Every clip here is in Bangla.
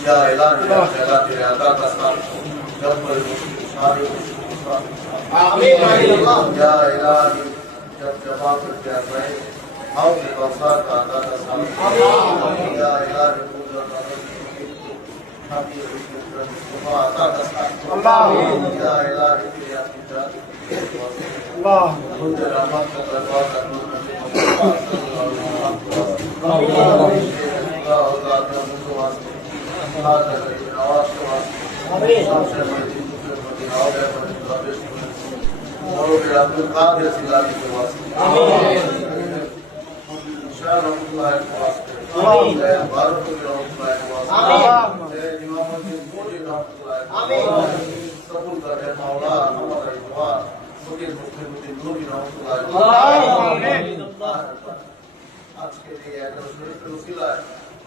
या इलाही या जला तेरे अता का साथ जब पर सारे आमीन या इलाही जब जवाब करते हैं आओ के कौसर का अता का साथ आमीन या इलाही पूजा का हाथी मुस्तफा अता का साथ अल्लाह या इलाही तेरे अता अल्लाह खुद रहमत का दरबार का नूर नबी मुस्तफा सल्लल्लाहु अलैहि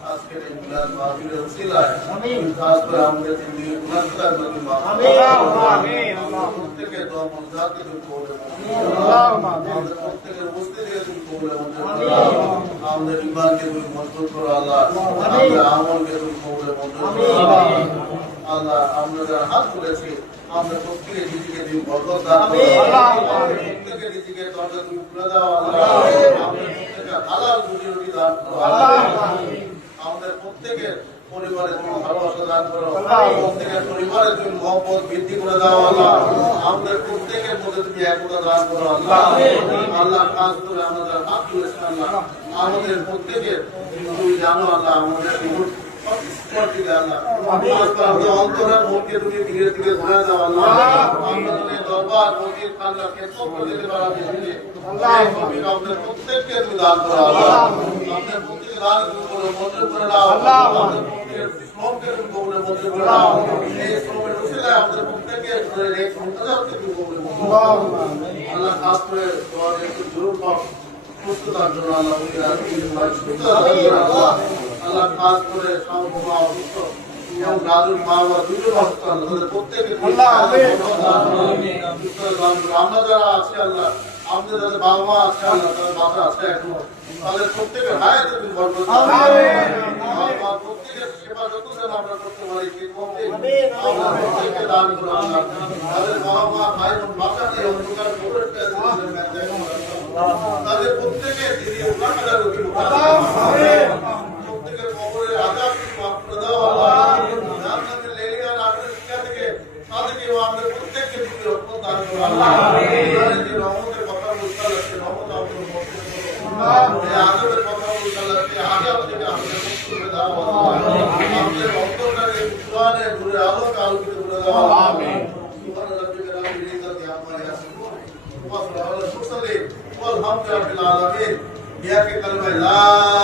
আজকের এই মিলাদ মাহফিলের উসিলায় আমিন খাস করে আমাদের জিন্দেগি গুনাহগার নবী মাফ আমিন আমিন আল্লাহ প্রত্যেককে দোয়া মঞ্জাতে তুমি কবুল করো আল্লাহুম্মা আমিন আমাদের প্রত্যেকের উপস্থিতিকে তুমি কবুল করো আমিন আমাদের ঈমানকে তুমি মজবুত করো আল্লাহ আমাদের আমলকে তুমি কবুল করো আমিন আল্লাহ আমরা যারা হাত তুলেছি আমাদের প্রত্যেকের রিজিকে তুমি বরকত দান করো আল্লাহ আমাদের প্রত্যেকের রিজিকের দরজা তুমি খুলে দাও আল্লাহ আমাদের প্রত্যেকের হালাল রুজি রুটি দান করো আল্লাহ আমাদের প্রত্যেকের পরিবারে তুমি ভালোবাসা দান করো প্রত্যেকের পরিবারে তুমি মহব্বত বৃদ্ধি করে দাও আল্লাহ আমাদের প্রত্যেকের মধ্যে তুমি একতা দান করো আল্লাহ আল্লাহ খাস করে আমাদের হাত তুলেছি আল্লাহ আমাদের প্রত্যেকের তুমি জানো আল্লাহ আমাদের অন্তরের মনকে তুমি ধীরে ধীরে ঘুরে দাও আল্লাহ আমাদের দরবার মন্দির খানকা ক্ষেত্র যেতে পারা আমাদের প্রত্যেককে তুমি দান করো আল্লাহ আমাদের প্রত্যেকে দান করে মন্দির করে দাও আল্লাহ আমাদের প্রত্যেকের শ্রমকে তুমি কবুলের মন্দির করে দাও এই শ্রমের উসিলায় আমাদের প্রত্যেকে এই সন্তানকে তুমি কবুলের মন্দির করে দাও আল্লাহ খাস করে তোমার একটু জরুর প্রস্তুতার জন্য আল্লাহ আল্লাহ খাস করে সম্ভবা অসুস্থ এবং দাদুর মা বাবা দুজন অসুস্থ আল্লাহ তাদের প্রত্যেকে আমরা যারা আছি আল্লাহ আমাদের যাদের বাবা মা আছে আল্লাহ তাদের বাবা আছে এখনো তাদের প্রত্যেকের হায়াতে তুমি বরকত দাও প্রত্যেকের সেবা যত যেন আমরা করতে পারি আমরা প্রত্যেককে দান করো আল্লাহ তাদের বাবা মা ভাই বোন বাচ্চা দিয়ে অন্ধকার তাদের প্রত্যেকে দিদি উন্নয়নের প্রত্যেকের কবরের আযাব মাফ করে দাও আল্লাহ জান্নাতের লেলিয়ার আগুনের শিক্ষা থেকে তাদেরকে আমাদের প্রত্যেককে দিদি রক্ষা দান করো আল্লাহ এই রহমতের কথা বলতে লাগছে রহমত আমাদের মধ্যে এই আযাবের কথা বলতে লাগছে আযাব থেকে আমাদের মুক্ত করে দাও আল্লাহ আমাদের অন্তরটাকে কুরআনের নূরে আলোক আলোকিত করে দাও আমিন সুবহান রাব্বিকা রাব্বিল ইজ্জাতি আম্মা ইয়াসিফুন ওয়া সালামুন আলাল মুরসালিন والحمد لله رب العالمين يا كلمة لا